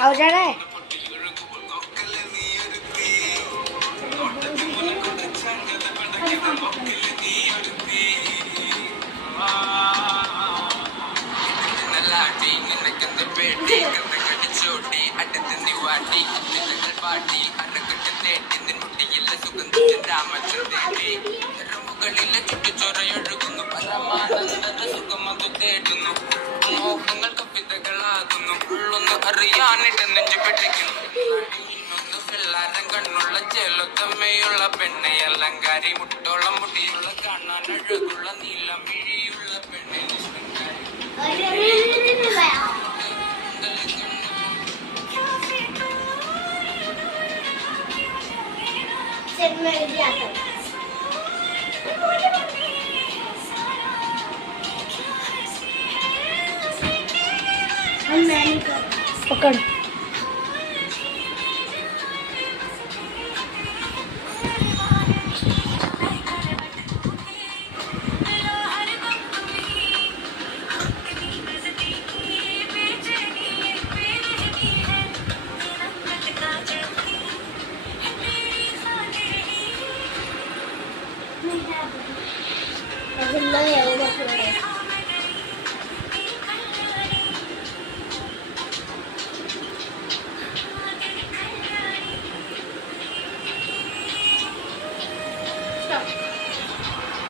आओ जा रहा है ചുറ്റിച്ചൊറയൊഴുകുന്നു പരമാനന്ദ സുഖമതു തേടുന്നു മോഹങ്ങൾ കവിതകളാകുന്നു ഉള്ളൊന്ന് അറിയാനിട്ട് നെഞ്ചു പിടിക്കുന്നു പിള്ളാരം കണ്ണുള്ള ചെലുത്തമ്മയുള്ള പെണ്ണെ അലങ്കാരി മുട്ടോളം മുടിയുള്ള കാണാൻ അഴകുള്ള നീലം മിഴിയുള്ള പെണ്ണെ पकड़ Maganda yan.